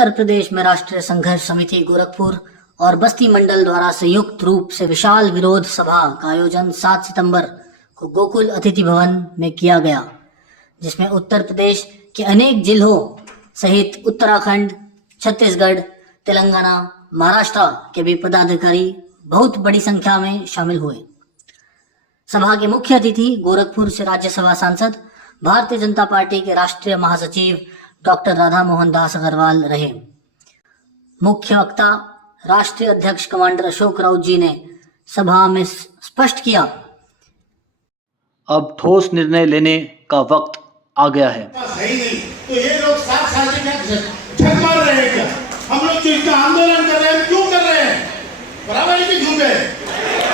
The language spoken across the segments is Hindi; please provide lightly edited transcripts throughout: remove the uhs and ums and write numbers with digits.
उत्तर प्रदेश में राष्ट्रीय संघर्ष समिति गोरखपुर और बस्ती मंडल द्वारा संयुक्त रूप से विशाल विरोध सभा का आयोजन 7 सितंबर को गोकुल अतिथि भवन में किया गया, जिसमें उत्तर प्रदेश के अनेक जिलों सहित उत्तराखंड, छत्तीसगढ़, तेलंगाना, महाराष्ट्र के भी पदाधिकारी बहुत बड़ी संख्या में शामिल हुए। सभा के मुख्य अतिथि गोरखपुर से राज्यसभा सांसद, भारतीय जनता पार्टी के राष्ट्रीय महासचिव डॉक्टर राधा मोहन दास अग्रवाल रहे। मुख्य वक्ता राष्ट्रीय अध्यक्ष कमांडर अशोक राउत जी ने सभा में स्पष्ट किया, अब ठोस निर्णय लेने का वक्त आ गया है। सही नहीं तो ये लोग 7 साल से क्या झक मार रहे हैं? क्या हम लोग जो इतना आंदोलन कर रहे हैं, क्यों कर रहे हैं? बराबर की झूठ है।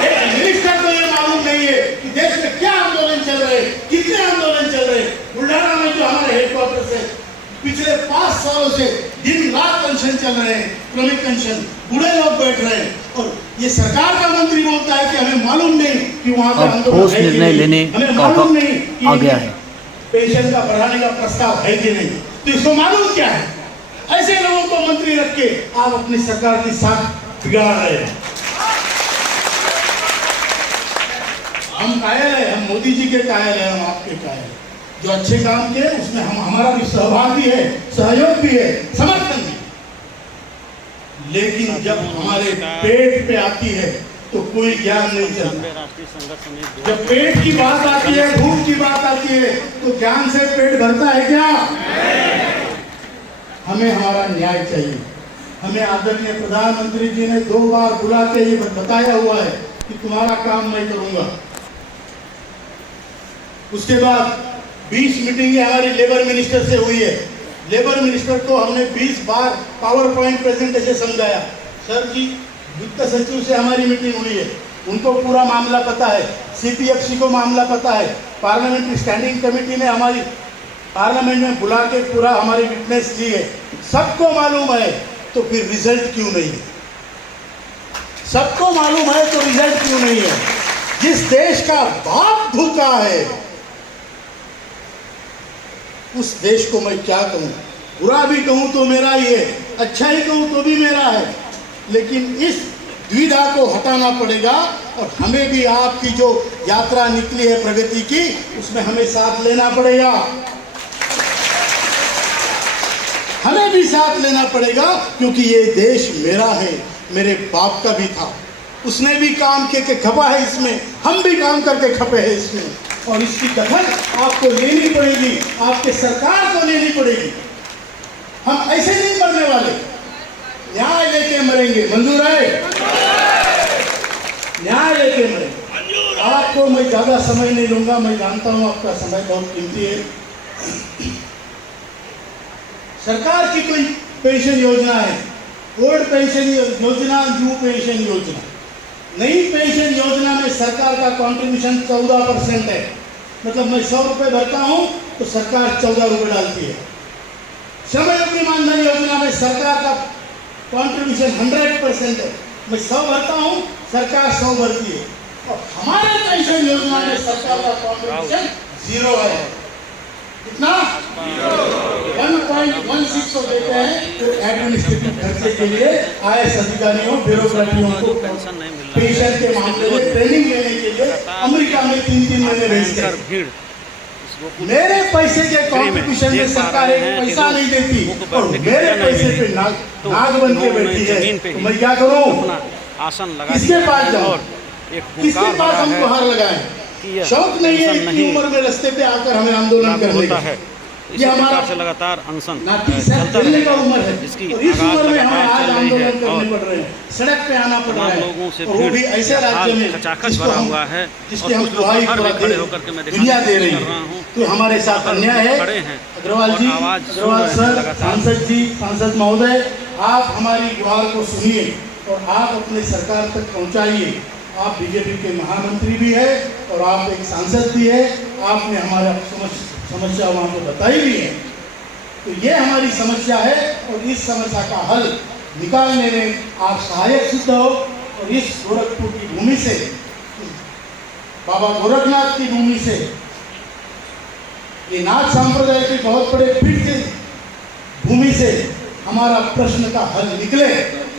एक मिनिस्टर को ये मालूम नहीं है कि देश में क्या आंदोलन चल रहे हैं, कितने आंदोलन चल रहे हैं। बुल्ढाना में जो हमारे हेडक्वार्टर से पिछले 5 सालों से दिन रात पेंशन चल रहे हैं, क्रमिक पेंशन, बूढ़े लोग बैठ रहे हैं, और ये सरकार का मंत्री बोलता है कि हमें मालूम नहीं कि वहाँ पे आंदोलन ठोस निर्णय लेने का वक्त आ गया है। पेंशन का बढ़ाने का प्रस्ताव है कि नहीं, तो इसको मालूम क्या है? ऐसे लोगों को मंत्री रख के आप अपनी सरकार की साथ बिगाड़ रहे हैं। हम कायल है, हम मोदी जी के कायल है, हम आपके कायल है। जो अच्छे काम किए उसमें हम हमारा भी सहभाग भी है, सहयोग भी है, समर्थन भी। लेकिन जब हमारे पेट पे आती है तो कोई ज्ञान नहीं चलता। जब पेट की बात आती है, भूख की बात आती है, तो ज्ञान से पेट भरता है क्या? हमें हमारा न्याय चाहिए। हमें आदरणीय प्रधानमंत्री जी ने 2 बार बुला के ये बताया हुआ है कि तुम्हारा काम मैं करूंगा। उसके बाद 20 मीटिंगें हमारी लेबर मिनिस्टर से हुई है। लेबर मिनिस्टर को हमने 20 बार पावर पॉइंट प्रेजेंटेशन समझाया। सर जी, वित्त सचिव से हमारी मीटिंग हुई है, उनको पूरा मामला पता है, सीपीएफसी को मामला पता है, पार्लियामेंट्री स्टैंडिंग कमेटी ने हमारी पार्लियामेंट में बुला के पूरा हमारी विटनेस ली है, सबको मालूम है। तो फिर रिजल्ट क्यों नहीं है? सबको मालूम है तो रिजल्ट क्यों नहीं है? जिस देश का बाप भूखा है उस देश को मैं क्या कहूँ? बुरा भी कहूँ तो मेरा ही है, अच्छा ही कहूँ तो भी मेरा है। लेकिन इस द्विधा को हटाना पड़ेगा, और हमें भी आपकी जो यात्रा निकली है प्रगति की, उसमें हमें साथ लेना पड़ेगा। हमें भी साथ लेना पड़ेगा, क्योंकि ये देश मेरा है, मेरे बाप का भी था। उसने भी काम के खपा है इसमें, हम भी काम करके खपे हैं इसमें, और इसकी दखल आपको लेनी पड़ेगी, आपके सरकार को लेनी पड़ेगी। हम ऐसे नहीं मरने वाले, न्याय लेके मरेंगे। मंजूर है? न्याय लेके मरेंगे। आपको मैं ज्यादा समय नहीं लूंगा, मैं जानता हूं आपका समय बहुत कीमती है। सरकार की कोई पेंशन योजना है, ओल्ड पेंशन योजना, न्यू पेंशन योजना। नई पेंशन योजना में सरकार का कंट्रीब्यूशन 14% है। मतलब मैं 100 रुपये भरता हूं तो सरकार 14 रुपये डालती है। श्रमयोगी मानधन योजना में सरकार का कंट्रीब्यूशन 100% है। मैं 100 भरता हूं, सरकार 100 भरती है। और हमारे पेंशन योजना में सरकार का कंट्रीब्यूशन 0 है। कितना? 1.16 को देते हैं तो एडमिनिस्ट्रेटिव खर्चे के लिए आईएएस अधिकारियों, ब्यूरोक्रेटियों को पेंशन के मामले में ट्रेनिंग लेने के लिए अमेरिका में 3-3 महीने भेजते हैं। मेरे पैसे के कॉन्ट्रीब्यूशन में सरकार एक पैसा नहीं देती, और मेरे पैसे पे नाग बन के बैठी है, तो मैं क्या करूं? किसके पास जाऊं? किसके पास हम गुहार लगाएं? शौक नहीं है इतनी उम्र में रास्ते पे आकर हमें आंदोलन करने का। इसी प्रकार से लगातार अनशन चलता रहेगा। उम्र है, जिसकी और इस उम्र में हमें आज आंदोलन करने पड़ रहे हैं, सड़क पे आना पड़ रहा है। लोगों से और वो भी ऐसे राज्य में खचाखच भरा हुआ है, जिसकी हम दुहाई खड़े होकर के मैं दुनिया दे रही है। तो हमारे साथ अन्याय है। अग्रवाल जी, अग्रवाल सर, सांसद जी, सांसद महोदय, आप हमारी गुहार को सुनिए और आप अपने सरकार तक पहुंचाइए। आप बीजेपी के महामंत्री भी है और आप एक सांसद भी है। आपने हमारा समस्या वहाँ पे बताई भी है। तो ये हमारी समस्या है, और इस समस्या का हल निकालने में आप सहायक सिद्ध हो। और इस गोरखपुर की भूमि से, बाबा गोरखनाथ की भूमि से, ये नाथ संप्रदाय के बहुत बड़े पीठ के भूमि से हमारा प्रश्न का हल निकले,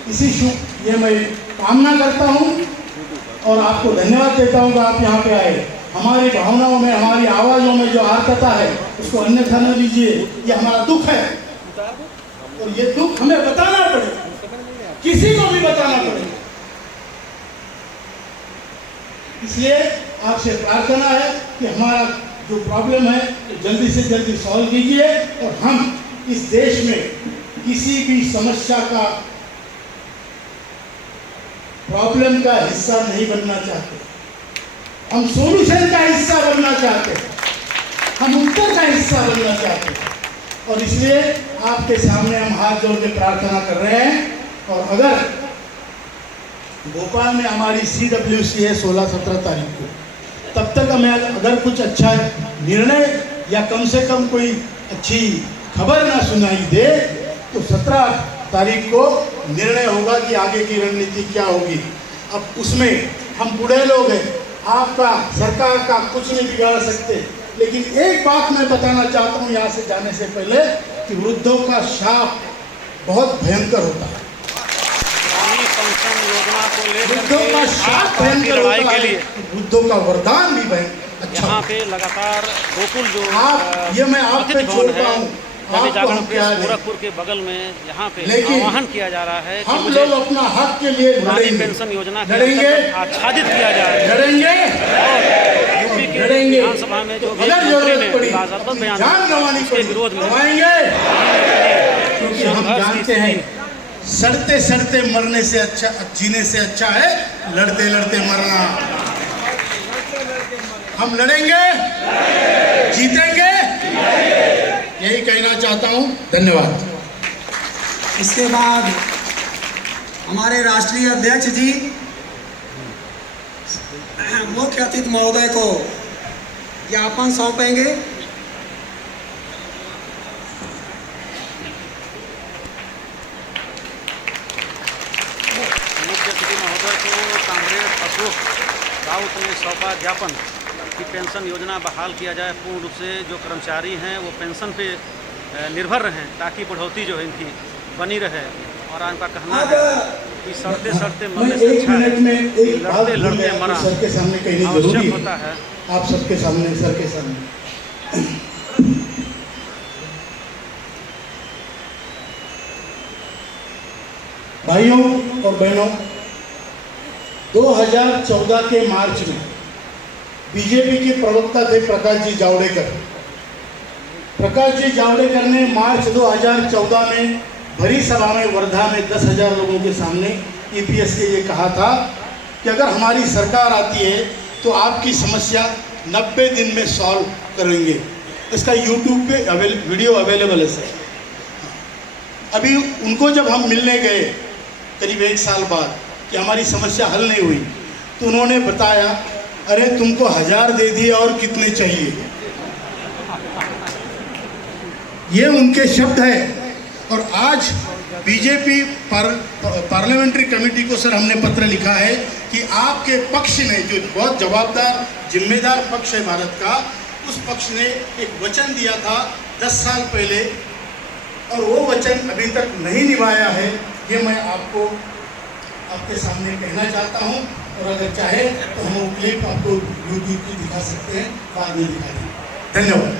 इसी शुभ ये मैं कामना करता हूँ और आपको धन्यवाद देता हूँ कि आप यहाँ पे आए। हमारी भावनाओं में, हमारी आवाज़ों में जो आर्तता है उसको अन्यथा न लीजिए, ये हमारा दुख है और ये दुख हमें बताना पड़ेगा, किसी को भी बताना पड़ेगा। इसलिए आपसे प्रार्थना है कि हमारा जो प्रॉब्लम है जल्दी से जल्दी सॉल्व कीजिए और हम इस देश में किसी भी समस्या का, प्रॉब्लम का हिस्सा नहीं बनना चाहते, हम सॉल्यूशन का हिस्सा बनना चाहते हैं, हम उत्तर का हिस्सा बनना चाहते हैं। और इसलिए आपके सामने हम हाथ जोड़ के प्रार्थना कर रहे हैं। और अगर भोपाल में हमारी CWC है 16-17 तारीख को, तब तक हमें अगर कुछ अच्छा निर्णय या कम से कम कोई अच्छी खबर ना सुनाई दे तो 17 तारीख को निर्णय होगा कि आगे की रणनीति क्या होगी। अब उसमें हम बूढ़े लोग हैं, आपका, सरकार का कुछ नहीं बिगाड़ सकते, लेकिन एक बात मैं बताना चाहता हूँ यहाँ से जाने से पहले कि वृद्धों का शाप बहुत भयंकर होता है। पेंशन योजना को लेकर वृद्धों का शाप भयंकर लड़ाई होता के है, लिए वृद्धों का वरदान भी भयंकर अच्छा। यहाँ पे लगातार गोकुल जो आप, ये मैं आप पे छोड़ता हूँ, दैनिक आपको जागरण हम क्या प्रेस दें। गोरखपुर के बगल में यहाँ पे लेकिन आह्वान किया जा रहा है कि हम मुझे लोग अपना हक के लिए पुरानी लड़ेंगे, पेंशन योजना के लड़ेंगे, अंतर्गत आच्छादित किया जाए। लड़ेंगे, यूपी के लड़ेंगे। विधानसभा में जो भी अगर मंत्री जरूरत ने पड़ी, बाज़ाब्ता अपनी बयान जान गंवानी उसके पड़ी, विरोध में गंवाएंगे, क्योंकि हम जानते हैं सड़ते सड़ते मरने से अच्छा, जीने से अच्छा है लड़ते लड़ते मरना। हम लड़ेंगे, जीतेंगे, यही कहना चाहता हूँ। धन्यवाद। इसके बाद हमारे राष्ट्रीय अध्यक्ष जी मुख्य अतिथि महोदय को ज्ञापन सौंपेंगे। मुख्य अतिथि महोदय को कांग्रेस अशोक राउत ने सौंपा ज्ञापन कि पेंशन योजना बहाल किया जाए, पूर्ण रूप से जो कर्मचारी हैं वो पेंशन पे निर्भर रहें ताकि बढ़ोतरी जो है इनकी बनी रहे। और उनका कहना है कि सड़ते सड़ते मरने मैं से एक अच्छा है मिनट में कि एक बात लड़ते भूल लड़ते गया, मरा सर के सामने कहनी आवश्यक जरूरी होता है, है। आप सबके सामने, सर के सामने। भाइयों और बहनों, 2014 के मार्च में बीजेपी के प्रवक्ता थे प्रकाश जी जावड़ेकर। प्रकाश जी जावड़ेकर ने मार्च 2014 में भरी सभा में वर्धा में 10,000 लोगों के सामने EPS के ये कहा था कि अगर हमारी सरकार आती है तो आपकी समस्या 90 दिन में सॉल्व करेंगे। इसका YouTube पे वीडियो अवेलेबल है सर। अभी उनको जब हम मिलने गए करीब 1 साल बाद कि हमारी समस्या हल नहीं हुई, तो उन्होंने बताया, अरे तुमको 1000 दे दिए और कितने चाहिए। ये उनके शब्द है। और आज बीजेपी पार्लियामेंट्री कमेटी को सर हमने पत्र लिखा है कि आपके पक्ष ने, जो बहुत जवाबदार जिम्मेदार पक्ष है भारत का, उस पक्ष ने एक वचन दिया था 10 साल पहले और वो वचन अभी तक नहीं निभाया है। ये मैं आपको आपके सामने कहना चाहता हूँ। और अगर चाहे तो हम वो क्लिप आपको यूट्यूब पे दिखा सकते हैं, बाद में दिखा देंगे। धन्यवाद।